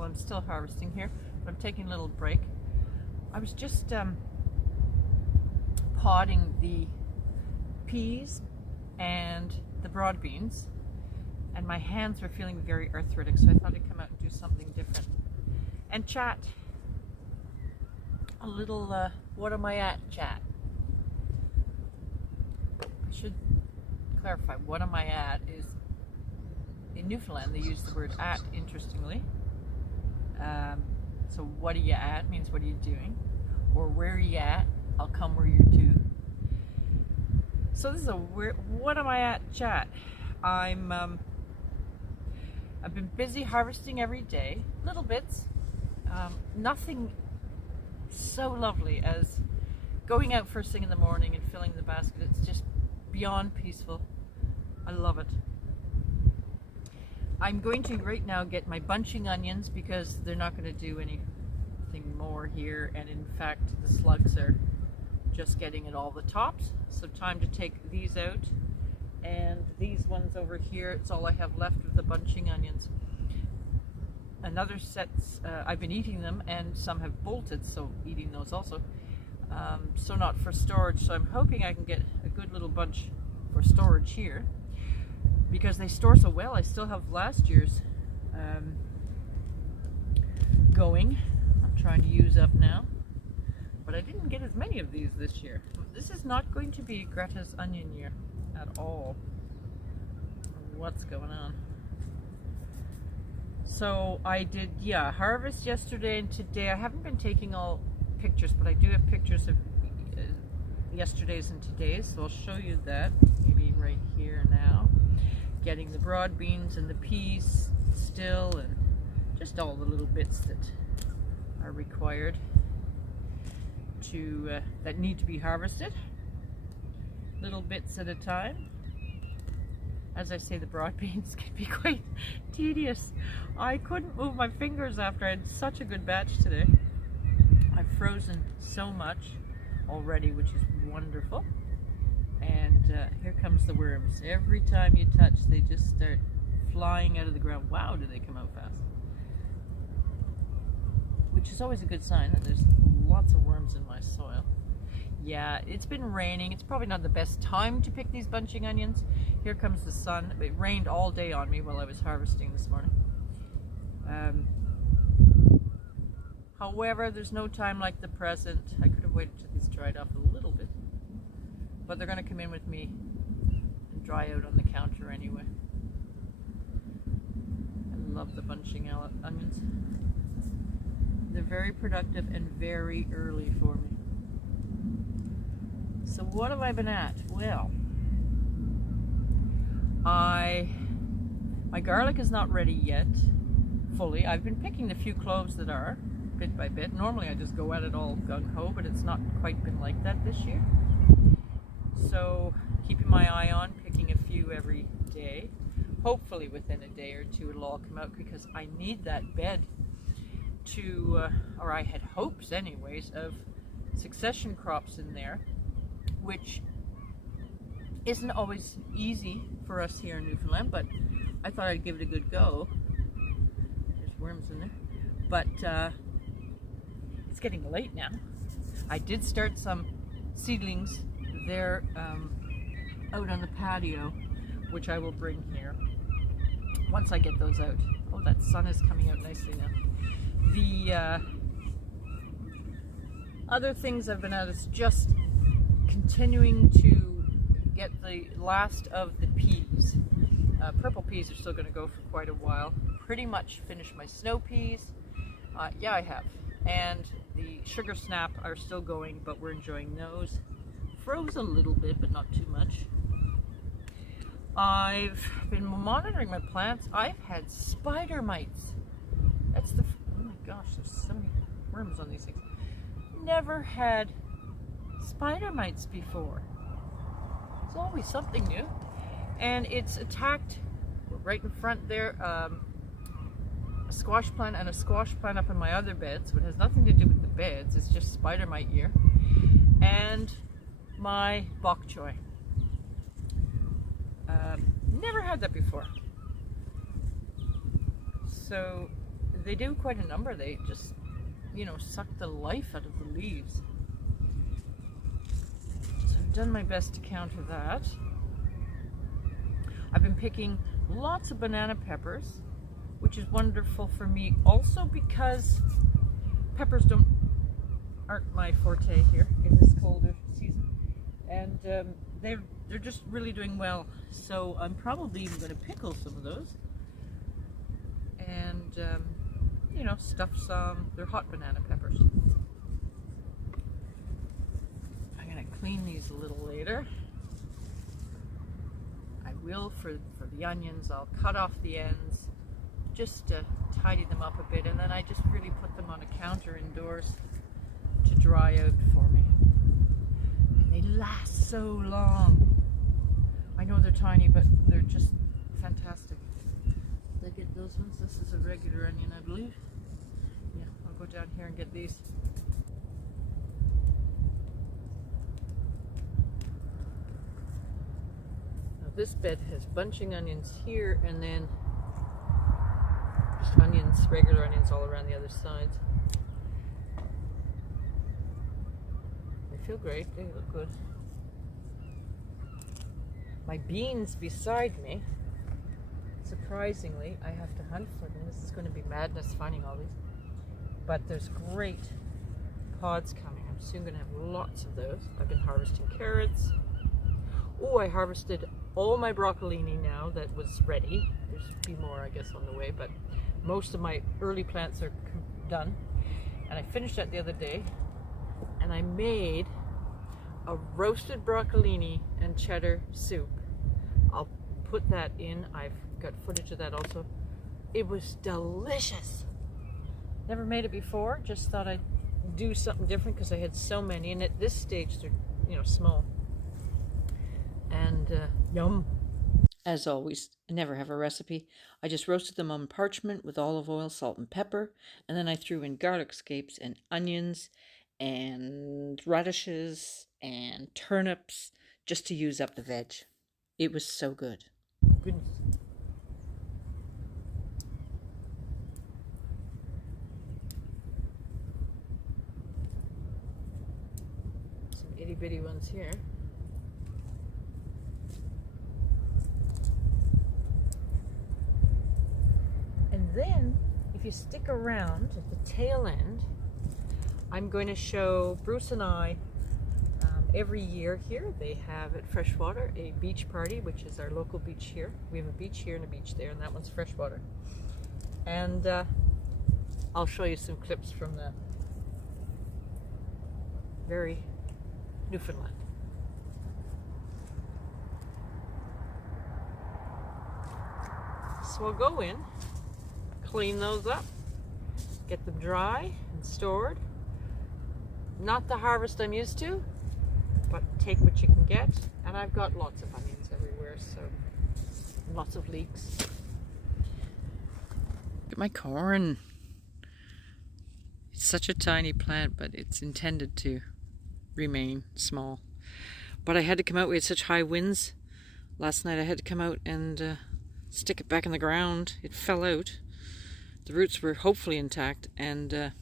I'm still harvesting here, but I'm taking a little break. I was just podding the peas and the broad beans, and my hands were feeling very arthritic, so I thought I'd come out and do something different and chat a little what am I at chat. I should clarify, what am I at is, in Newfoundland they use the word at, interestingly. So what are you at means what are you doing, or where are you at, I'll come where you're to. So this is a what am I at chat. I've been busy harvesting every day, little bits. Nothing so lovely as going out first thing in the morning and filling the basket. It's just beyond peaceful. I love it. I'm going to right now get my bunching onions because they're not going to do anything more here, and in fact the slugs are just getting at all the tops. So time to take these out, and these ones over here, it's all I have left of the bunching onions. Another set's, I've been eating them, and some have bolted, so eating those also. So not for storage, so I'm hoping I can get a good little bunch for storage here, because they store so well. I still have last year's going. I'm trying to use up now, but I didn't get as many of these this year. This is not going to be Greta's onion year at all. What's going on? So I did, harvest yesterday and today. I haven't been taking all pictures, but I do have pictures of yesterday's and today's, so I'll show you that maybe right here now. Getting the broad beans and the peas still, and just all the little bits that are required to that need to be harvested, little bits at a time. As I say, the broad beans can be quite tedious. I couldn't move my fingers after I had such a good batch today. I've frozen so much already, which is wonderful. And here comes the worms. Every time you touch, they just start flying out of the ground. Wow, do they come out fast. Which is always a good sign that there's lots of worms in my soil. Yeah, it's been raining. It's probably not the best time to pick these bunching onions. Here comes the sun. It rained all day on me while I was harvesting this morning. However, there's no time like the present. I could have waited till these dried off a little bit, but they're going to come in with me and dry out on the counter anyway. I love the bunching onions. They're very productive and very early for me. So what have I been at? Well, my garlic is not ready yet fully. I've been picking the few cloves that are, bit by bit. Normally I just go at it all gung-ho, but it's not quite been like that this year. So keeping my eye on, picking a few every day. Hopefully within a day or two it'll all come out, because I need that bed to, or I had hopes anyways, of succession crops in there, which isn't always easy for us here in Newfoundland, but I thought I'd give it a good go. There's worms in there. But it's getting late now. I did start some seedlings there out on the patio, which I will bring here once I get those out. Oh, that sun is coming out nicely now. The other things I've been at is just continuing to get the last of the peas. Purple peas are still going to go for quite a while. Pretty much finished my snow peas. Yeah, I have. And the sugar snap are still going, but we're enjoying those. Froze a little bit, but not too much. I've been monitoring my plants. I've had spider mites. That's the, oh my gosh, there's so many worms on these things. Never had spider mites before. It's always something new. And it's attacked right in front there, a squash plant and a squash plant up in my other bed, so it has nothing to do with the beds, it's just spider mite year. And my bok choy. Never had that before. So they do quite a number. They just, you know, suck the life out of the leaves. So I've done my best to counter that. I've been picking lots of banana peppers, which is wonderful for me also because peppers aren't my forte here in this colder season, and they're just really doing well. So I'm probably even going to pickle some of those and you know, stuff some. They're hot banana peppers. I'm going to clean these a little later. I will for the onions. I'll cut off the ends just to tidy them up a bit, and then I just really put them on a counter indoors to dry out for me. And they last so long. I know they're tiny, but they're just fantastic. Did I get those ones? This is a regular onion, I believe. Yeah, I'll go down here and get these. Now this bed has bunching onions here, and then just onions, regular onions all around the other sides. They feel great, they look good. My beans beside me, surprisingly, I have to hunt for them. This is going to be madness finding all these. But there's great pods coming. I'm soon going to have lots of those. I've been harvesting carrots. Oh, I harvested all my broccolini now that was ready. There's a few more, I guess, on the way, but most of my early plants are done. And I finished that the other day, and I made a roasted broccolini and cheddar soup. I'll put that in. I've got footage of that also. It was delicious. Never made it before. Just thought I'd do something different because I had so many, and at this stage they're, you know, small. And yum. As always, I never have a recipe. I just roasted them on parchment with olive oil, salt, and pepper, and then I threw in garlic scapes and onions and radishes and turnips just to use up the veg. It was so good. Goodness. Some itty bitty ones here. And then, if you stick around at the tail end, I'm going to show Bruce and I every year here. They have at Freshwater a beach party, which is our local beach here. We have a beach here and a beach there, and that one's Freshwater. And I'll show you some clips from that. Very Newfoundland. So I'll go in, clean those up, get them dry and stored. Not the harvest I'm used to, but take what you can get. And I've got lots of onions everywhere, so lots of leeks. Look at my corn. It's such a tiny plant, but it's intended to remain small. But I had to come out, we had such high winds last night, I had to come out and stick it back in the ground. It fell out. The roots were hopefully intact, and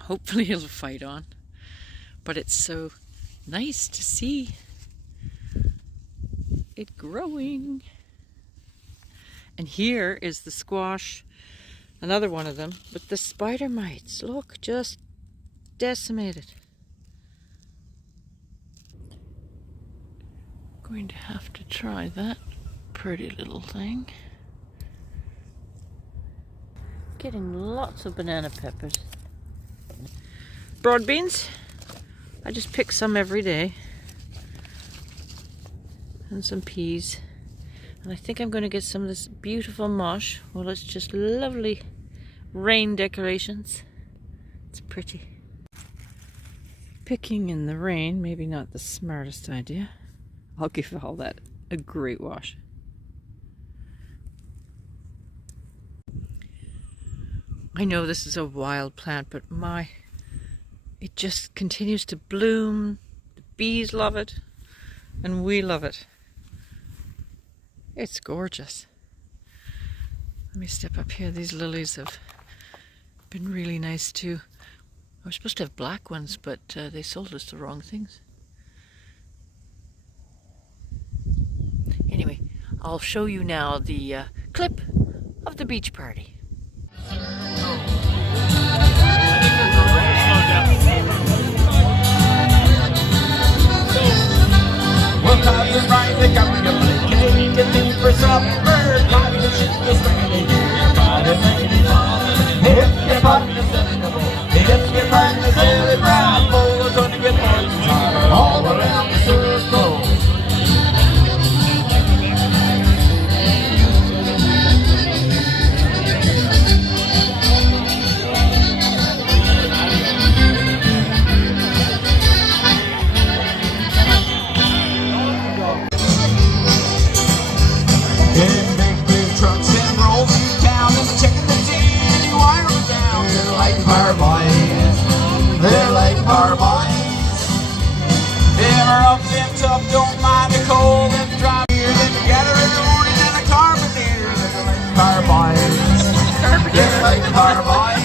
hopefully it'll fight on. But it's so nice to see it growing. And here is the squash, another one of them, with the spider mites. Look, just decimated. Going to have to try that pretty little thing. Getting lots of banana peppers. Broad beans, I just pick some every day. And some peas. And I think I'm going to get some of this beautiful mosh. Well, it's just lovely rain decorations. It's pretty. Picking in the rain, maybe not the smartest idea. I'll give all that a great wash. I know this is a wild plant, but it just continues to bloom. The bees love it, and we love it. It's gorgeous. Let me step up here. These lilies have been really nice too. I was supposed to have black ones, but they sold us the wrong things. Anyway, I'll show you now the clip of the beach party. Well, now you're right, they got me a plate cake and then for supper, got the shit was ready. If your partner's sensible, if your partner's silly brown, boys gonna get points all around the circle. They're like power boys. They're rough and tough, don't mind the cold and dry. Then gather every morning at a carbonator. They're like power boys. They're like power boys.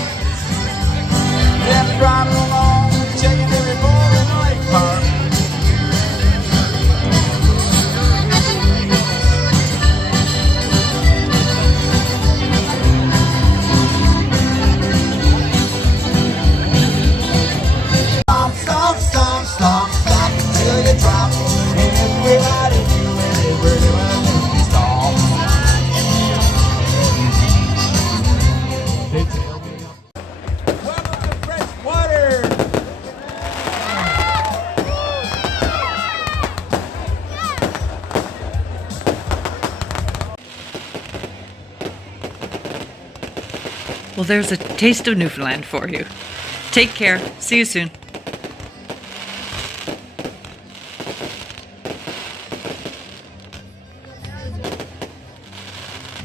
They're driving along, checking every bowl in the lake park. Stop, till you drop. Everybody knew everybody when you stop. They tell me welcome to fresh water. Well, there's a taste of Newfoundland for you. Take care. See you soon.